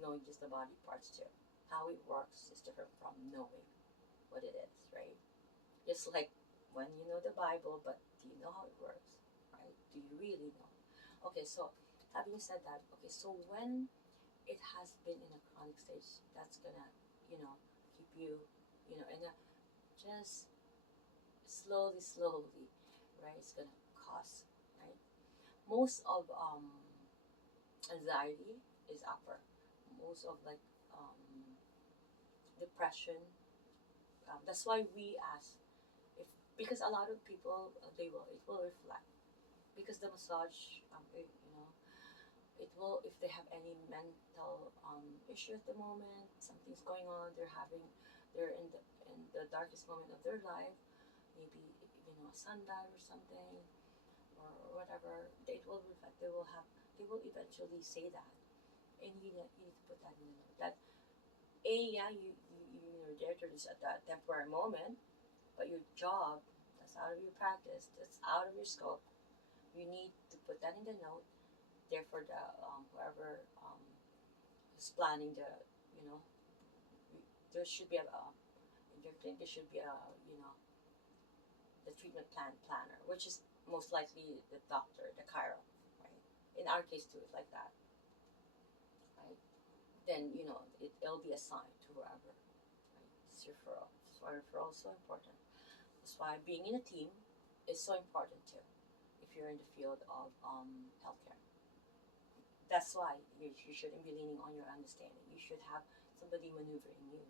knowing just the body parts too. How it works is different from knowing what it is, right? Just like when you know the Bible, but do you know how it works, right? Do you really know? Okay, so having said that, okay, so when it has been in a chronic stage, that's gonna, you know, keep you, in a just slowly, slowly, right? It's gonna cause, right? Most of anxiety is upper. Most of like depression. That's why we ask if, because a lot of people, they will, it will reflect, because the massage, it will, if they have any mental issue at the moment, something's going on, they're in the darkest moment of their life, maybe a sundial or something, or whatever, it will reflect. They will eventually say that, and you need to put that in the note that yeah, you're there to this at that temporary moment, but your job, that's out of your practice, that's out of your scope. You need to put that in the note. Therefore, the whoever is planning the, you know, there should be a in your clinic there should be a, you know, the treatment planner, which is most likely the doctor, the chiro, right? In our case too, it's like that, right? Then it'll be assigned to whoever, right? It's referral. That's why referral is so important. That's why being in a team is so important too. If you're in the field of healthcare, that's why you shouldn't be leaning on your understanding. You should have somebody maneuvering you,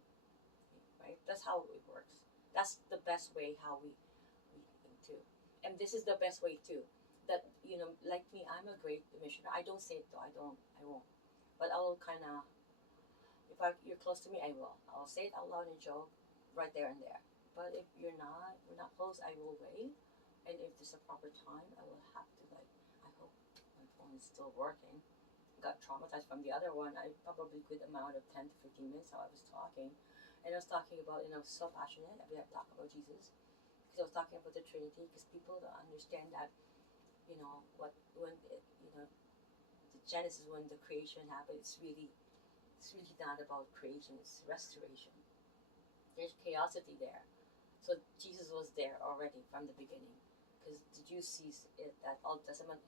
right? That's how it works. That's the best way how we do. And this is the best way too. That like me, I'm a great missioner. I don't say it though. I won't. But I will kind of, if you're close to me, I will. I'll say it out loud in a joke, right there and there. But if we're not close, I will wait. And if there's a proper time, I will have to like. I hope my phone is still working. Got traumatized from the other one. I probably good amount of 10 to 15 minutes how I was talking, and I was talking about, so passionate. I would talk about Jesus because I was talking about the Trinity, because people don't understand that, what when it, the Genesis, when the creation happened, it's really not about creation. It's restoration. There's chaosity there. So Jesus was there already from the beginning, because the Jews sees it that Old Testament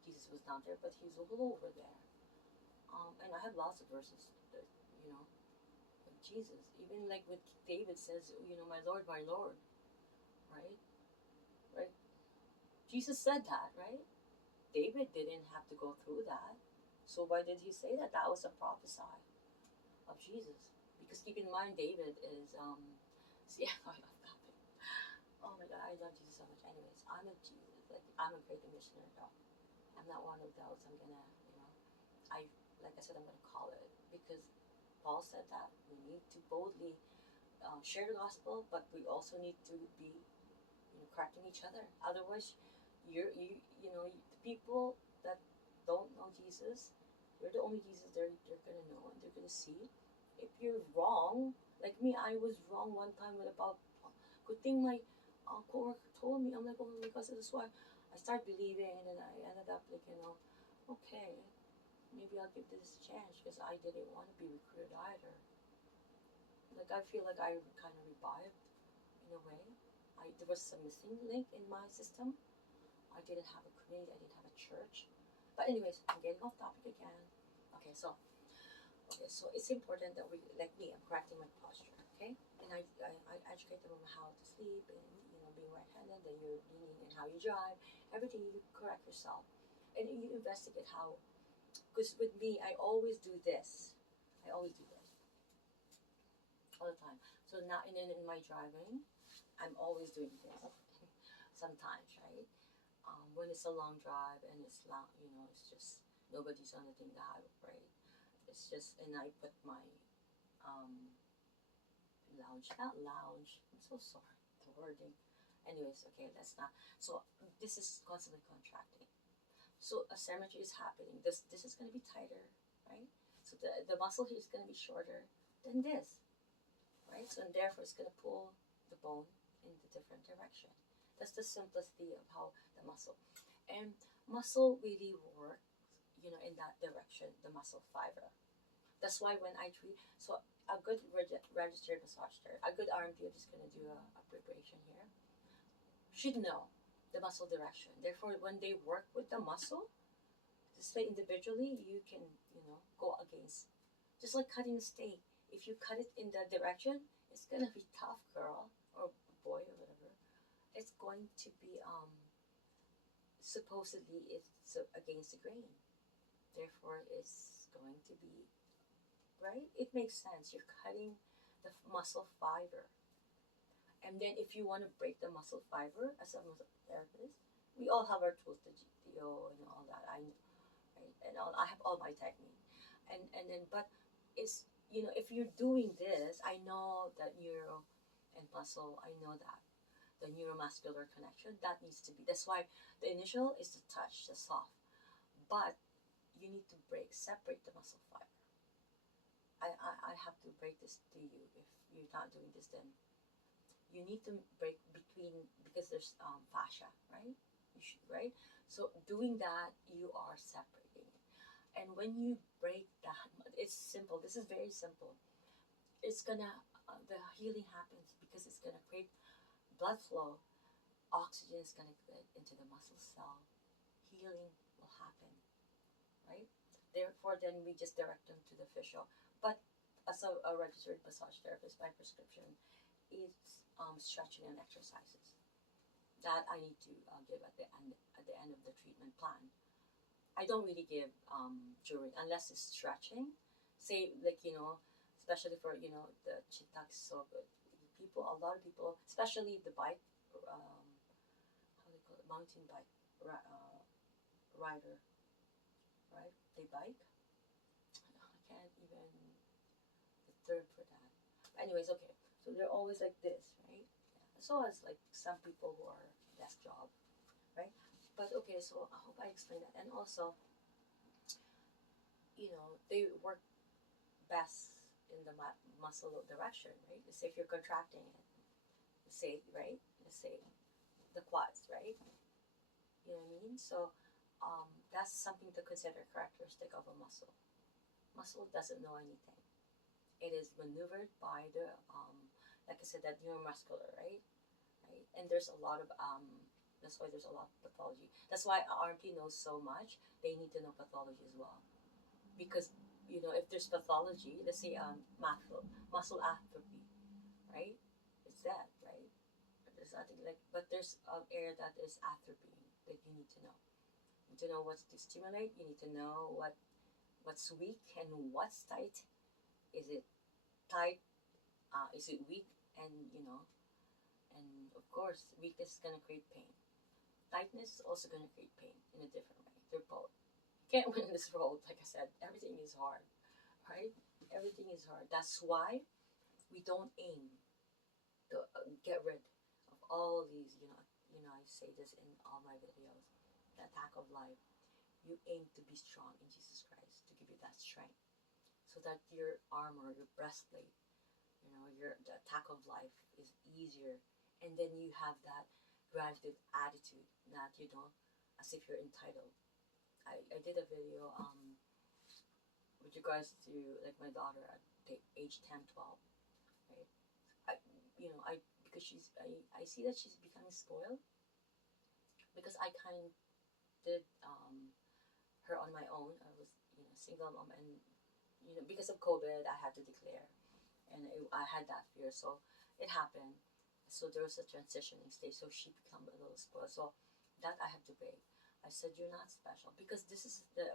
Jesus was down there, but he's all over there. And I have lots of verses that, of Jesus. Even like with David says, my Lord, right? Right? Jesus said that, right? David didn't have to go through that. So why did he say that? That was a prophesy of Jesus. Because keep in mind, David is, see, I'm off topic. Oh my God, I love Jesus so much. Anyways, I'm a great missioner though. I'm not one of those. I'm gonna, I like I said, I'm gonna call it, because Paul said that we need to boldly share the gospel, but we also need to be, correcting each other. Otherwise, the people that don't know Jesus, you're the only Jesus they're gonna know and they're gonna see. If you're wrong, like me, I was wrong one time with about. Good thing my coworker told me. I'm like, oh my gosh, that's why I started believing, and then I ended up like, okay, maybe I'll give this a chance, because I didn't want to be recruited either. Like I feel like I kind of revived in a way. There was a missing link in my system. I didn't have a community. I didn't have a church. But anyways, I'm getting off topic again. Okay, so it's important that we, like me, I'm correcting my posture. Okay, and I educate them on how to sleep, and being right-handed. Then you're leaning, and how you drive. Everything you correct yourself, and you investigate how. Because with me, I always do this. I always do this all the time. So now, in my driving, I'm always doing this. Sometimes, right? When it's a long drive and it's long, it's just nobody's on the highway, right? It's just, and I put my um, not lounge. I'm so sorry, the wording. Anyways, okay, that's not. So this is constantly contracting. So a symmetry is happening. This is going to be tighter, right? So the muscle here is going to be shorter than this, right? So and therefore it's going to pull the bone in the different direction. That's the simplicity of how the muscle, and muscle really works, in that direction. The muscle fiber. That's why when I treat, so a good registered massage therapist, a good RMT, I'm just gonna do a preparation here, should know the muscle direction. Therefore, when they work with the muscle, display individually, you can, go against. Just like cutting a steak. If you cut it in that direction, it's gonna be tough, girl or boy or whatever. It's going to be supposedly it's against the grain. Therefore, it's going to be right. It makes sense. You're cutting the muscle fiber, and then if you want to break the muscle fiber as a muscle therapist, we all have our tools, the GTO and all that. I know, right? And all, I have all my technique, and then but it's if you're doing this, I know that neuro and muscle. I know that the neuromuscular connection that needs to be. That's why the initial is the touch, the soft, but you need to separate the muscle fiber. I have to break this to you. If you're not doing this, then you need to break between, because there's fascia, right? You should, right? So doing that, you are separating it. And when you break that, it's simple. This is very simple. It's gonna the healing happens because it's gonna create blood flow. Oxygen is gonna get into the muscle cell. Healing will happen, right? Therefore, then we just direct them to the physio. But as a registered massage therapist, my prescription is stretching and exercises that I need to give at the end of the treatment plan. I don't really give during, unless it's stretching. Say like especially for the chitak is so good. People, a lot of people, especially the bike, how do they call it, mountain bike rider, right? They bike. I can't even the term for that. But anyways, okay. So they're always like this, right? Yeah. So as like some people who are desk job, right? But okay, so I hope I explained that. And also, they work best in the muscle direction, right? Let's say if you're contracting it, let's say, right? Let's say the quads, right? You know what I mean? So that's something to consider, characteristic of a muscle. Muscle doesn't know anything. It is maneuvered by the like I said, that neuromuscular, right? Right? And there's a lot of that's why there's a lot of pathology. That's why RP knows so much. They need to know pathology as well, because if there's pathology, let's say muscle atrophy, right? It's that, right? But there's nothing like, but there's an area that is atrophy that you need to know. You need to know what to stimulate. You need to know what's weak and what's tight. Is it tight? Is it weak? And and of course, weakness is gonna create pain. Tightness is also gonna create pain in a different way. They're both. You can't win in this world. Like I said, everything is hard, right? Everything is hard. That's why we don't aim to get rid of all these. I say this in all my videos. The attack of life. You aim to be strong in Jesus Christ to give you that strength, so that your armor, your breastplate, the attack of life is easier, and then you have that gratitude attitude that as if you're entitled. I did a video with regards to like my daughter at age 10, 12, right? I because I see that she's becoming spoiled, because I kind of did her on my own. I was single mom, and because of COVID I had to declare, and I had that fear, so it happened. So there was a transitioning stage, so she became a little spoiled. So that I have to break. I said, you're not special, because this is the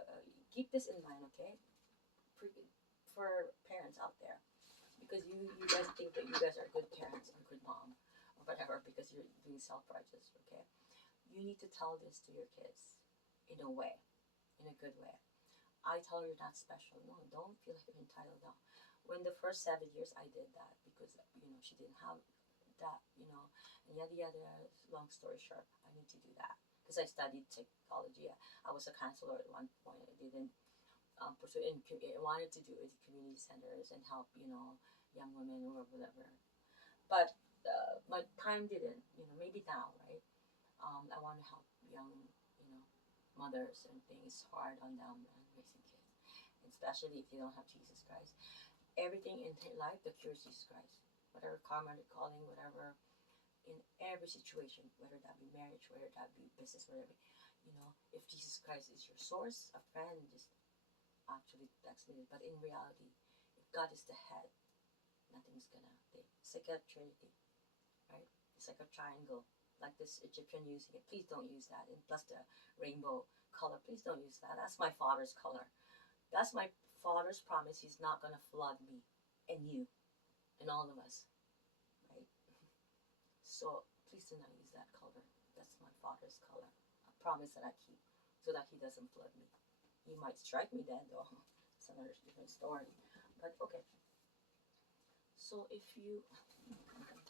keep this in mind, okay? For parents out there, because you guys think that you guys are good parents or good mom or whatever, because you're doing self-righteous, okay? You need to tell this to your kids in a way, in a good way. I tell her you're not special. No, don't feel like you're entitled. No. When the first 7 years I did that, because she didn't have that, and yada yada. Long story short, I need to do that because I studied psychology. I was a counselor at one point. I didn't pursue it. I wanted to do it in community centers and help young women or whatever. But my time didn't. Maybe now, right? I want to help young mothers and things hard on them and raising kids, and especially if you don't have Jesus Christ. Everything in life, the cure is Jesus Christ. Whatever karma, calling, whatever, in every situation, whether that be marriage, whether that be business, whatever, if Jesus Christ is your source, a friend, just actually that's needed. But in reality, if God is the head, nothing's gonna be. It's like a trinity, right? It's like a triangle, like this Egyptian using it. Please don't use that. And plus the rainbow color, please don't use that. That's my father's color. That's my father's promise. He's not gonna flood me and you and all of us, right? So please do not use that color. That's my father's color. A promise that I keep so that he doesn't flood me. He might strike me then, though. It's another different story. But okay. So if you, I'm gonna